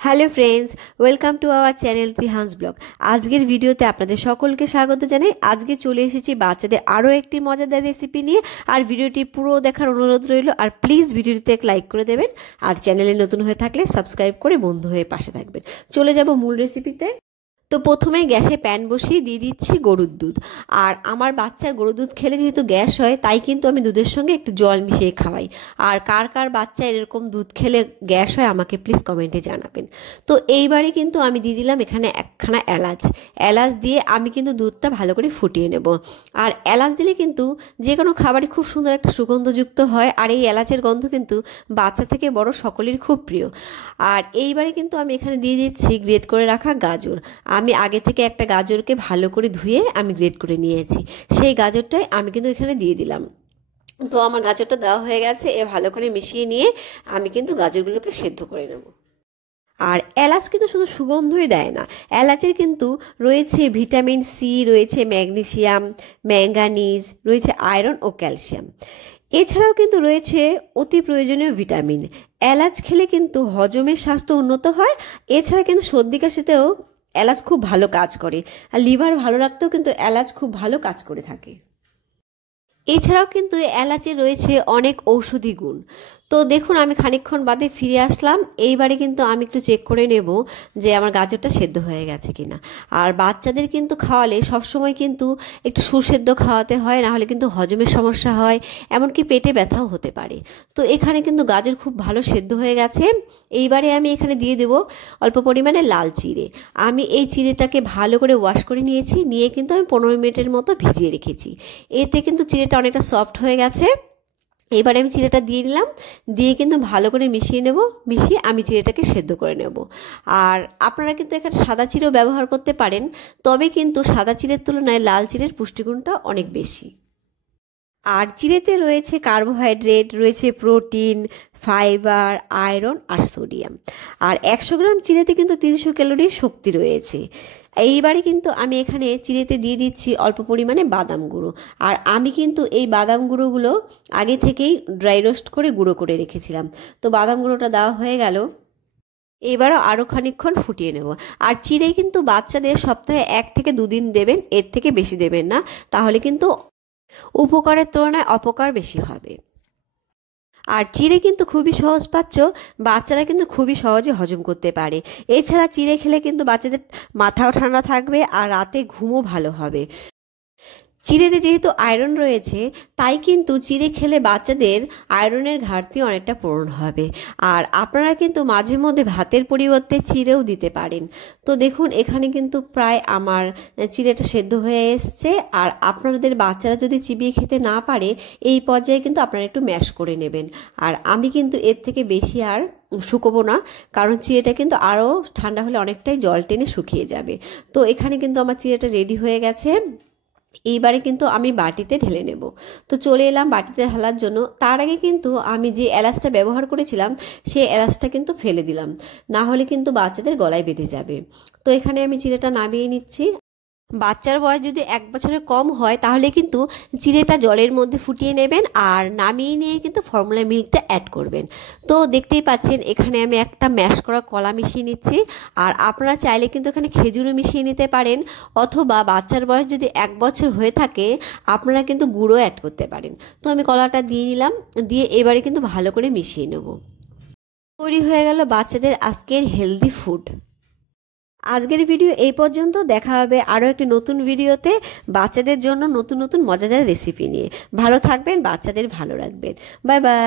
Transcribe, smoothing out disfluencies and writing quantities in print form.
Hello friends, welcome to our channel Trihans blog. আজকের ভিডিওতে আপনাদের সকলকে স্বাগত জানাই। আজকে চলে এসেছি বাচ্চাদের আরও একটি মজাদার রেসিপি নিয়ে। আর ভিডিওটি পুরো দেখার অনুরোধ রইল। আর প্লিজ ভিডিওটিতে এক লাইক করে দেবেন, আর চ্যানেলে নতুন হয়ে থাকলে সাবস্ক্রাইব করে বন্ধু হয়ে পাশে থাকবেন। চলে যাব মূল রেসিপিতে। তো প্রথমে গ্যাসে প্যান বসিয়ে দিয়ে দিচ্ছি গরুর দুধ। আর আমার বাচ্চার গরুর দুধ খেলে যেহেতু গ্যাস হয়, তাই কিন্তু আমি দুধের সঙ্গে একটু জল মিশিয়ে খাওয়াই। আর কার কার বাচ্চা এরকম দুধ খেলে গ্যাস হয় আমাকে প্লিজ কমেন্টে জানাবেন। তো এইবারে কিন্তু আমি দিয়ে দিলাম এখানে একখানা এলাচ দিয়ে আমি কিন্তু দুধটা ভালো করে ফুটিয়ে নেব। আর এলাচ দিলে কিন্তু যে কোনো খাবারই খুব সুন্দর একটা সুগন্ধযুক্ত হয়। আর এই এলাচের গন্ধ কিন্তু বাচ্চা থেকে বড় সকলের খুব প্রিয়। আর এইবারে কিন্তু আমি এখানে দিয়ে দিচ্ছি গ্রেট করে রাখা গাজর। আমি আগে থেকে একটা গাজরকে ভালো করে ধুয়ে আমি গ্রেট করে নিয়েছি, সেই গাজরটাই আমি কিন্তু এখানে দিয়ে দিলাম। তো আমার গাজরটা দেওয়া হয়ে গেছে, ভালো করে মিশিয়ে নিয়ে আমি কিন্তু গাজরগুলোকে সেদ্ধ করে নেব। আর এলাচ কিন্তু শুধু সুগন্ধই দেয় না, এলাচের কিন্তু রয়েছে ভিটামিন সি, রয়েছে ম্যাগনেসিয়াম, ম্যাঙ্গানিজ, রয়েছে আয়রন ও ক্যালসিয়াম। এছাড়াও কিন্তু রয়েছে অতি প্রয়োজনীয় ভিটামিন। এলাচ খেলে কিন্তু হজমের স্বাস্থ্য উন্নত হয়। এছাড়া কিন্তু সর্দি কাশিতেও এলাচ খুব ভালো কাজ করে। আর লিভার ভালো রাখতেও কিন্তু এলাচ খুব ভালো কাজ করে থাকে। এছাড়াও কিন্তু এলাচে রয়েছে অনেক ঔষধি গুণ। তো দেখুন, আমি খানিকক্ষণ বাদে ফিরে আসলাম। এইবারে কিন্তু আমি একটু চেক করে নেব যে আমার গাজরটা সেদ্ধ হয়ে গেছে কিনা। আর বাচ্চাদের কিন্তু খাওয়ালে সবসময় কিন্তু একটু সুসেদ্ধ খাওয়াতে হয়, না হলে কিন্তু হজমের সমস্যা হয়, এমনকি পেটে ব্যথাও হতে পারে। তো এখানে কিন্তু গাজর খুব ভালো সেদ্ধ হয়ে গেছে। এইবারে আমি এখানে দিয়ে দেব অল্প পরিমাণে লাল চিড়ে। আমি এই চিড়েটাকে ভালো করে ওয়াশ করে নিয়েছি, নিয়ে কিন্তু আমি 15 মিনিটের মতো ভিজিয়ে রেখেছি। এতে কিন্তু চিড়েটা অনেকটা সফট হয়ে গেছে। এবারে আমি চিড়েটা দিয়ে দিলাম, দিয়ে কিন্তু ভালো করে মিশিয়ে নেব। মিশিয়ে আমি চিড়েটাকে সেদ্ধ করে নেব। আর আপনারা কিন্তু এখানে সাদা চিড়েও ব্যবহার করতে পারেন, তবে কিন্তু সাদা চিড়ের তুলনায় লাল চিড়ের পুষ্টিগুণটা অনেক বেশি। আর চিড়েতে রয়েছে কার্বোহাইড্রেট, রয়েছে প্রোটিন, ফাইবার, আয়রন আর সোডিয়াম। আর 100 গ্রাম চিড়েতে কিন্তু 300 ক্যালোরির শক্তি রয়েছে। এইবারে কিন্তু আমি এখানে চিড়েতে দিয়ে দিচ্ছি অল্প পরিমাণে বাদাম গুঁড়ো। আর আমি কিন্তু এই বাদাম গুঁড়োগুলো আগে থেকেই ড্রাই রোস্ট করে গুঁড়ো করে রেখেছিলাম। তো বাদাম গুঁড়োটা দেওয়া হয়ে গেল। এবারও আরও খানিকক্ষণ ফুটিয়ে নেব। আর চিড়ে কিন্তু বাচ্চাদের সপ্তাহে 1 থেকে 2 দিন দেবেন, এর থেকে বেশি দেবেন না, তাহলে কিন্তু উপকারের তুলনায় অপকার বেশি হবে। আর চিড়ে কিন্তু খুবই সহজপাচ্য, বাচ্চারা কিন্তু খুবই সহজে হজম করতে পারে। এছাড়া চিড়ে খেলে কিন্তু বাচ্চাদের মাথাও ঠান্ডা থাকবে আর রাতে ঘুমও ভালো হবে। চিড়েতে যেহেতু আয়রন রয়েছে, তাই কিন্তু চিড়ে খেলে বাচ্চাদের আয়রনের ঘাটতি অনেকটা পূরণ হবে। আর আপনারা কিন্তু মাঝে মধ্যে ভাতের পরিবর্তে চিড়েও দিতে পারেন। তো দেখুন, এখানে কিন্তু প্রায় আমার চিড়েটা সেদ্ধ হয়ে এসছে। আর আপনাদের বাচ্চারা যদি চিবিয়ে খেতে না পারে, এই পর্যায়ে কিন্তু আপনারা একটু ম্যাশ করে নেবেন। আর আমি কিন্তু এর থেকে বেশি আর শুকোবো না, কারণ চিড়েটা কিন্তু আরও ঠান্ডা হলে অনেকটাই জল টেনে শুকিয়ে যাবে। তো এখানে কিন্তু আমার চিড়েটা রেডি হয়ে গেছে। এইবারে কিন্তু আমি বাটিতে ঢেলে নেব। তো চলে এলাম বাটিতে ঢালার জন্য। তার আগে কিন্তু আমি যে এলাচটা ব্যবহার করেছিলাম, সেই এলাচটা কিন্তু ফেলে দিলাম, না হলে কিন্তু বাচ্চাদের গলায় বেঁধে যাবে। তো এখানে আমি চিড়েটা নামিয়ে নিচ্ছি। বাচ্চার বয়স যদি 1 বছরের কম হয়, তাহলে কিন্তু চিড়েটা জলের মধ্যে ফুটিয়ে নেবেন আর নামিয়ে নিয়ে কিন্তু ফর্মুলা মিল্কটা অ্যাড করবেন। তো দেখতেই পাচ্ছেন এখানে আমি একটা ম্যাশ করা কলা মিশিয়ে নিচ্ছি। আর আপনারা চাইলে কিন্তু এখানে খেজুরও মিশিয়ে নিতে পারেন, অথবা বাচ্চার বয়স যদি 1 বছর হয়ে থাকে, আপনারা কিন্তু গুঁড়ো অ্যাড করতে পারেন। তো আমি কলাটা দিয়ে নিলাম, দিয়ে এবারে কিন্তু ভালো করে মিশিয়ে নেব। তৈরি হয়ে গেল বাচ্চাদের আজকের হেলদি ফুড। আজকের ভিডিও এই পর্যন্ত। দেখা হবে আরও একটি নতুন ভিডিওতে বাচ্চাদের জন্য নতুন নতুন মজাদার রেসিপি নিয়ে। ভালো থাকবেন, বাচ্চাদের ভালো রাখবেন। Bye bye.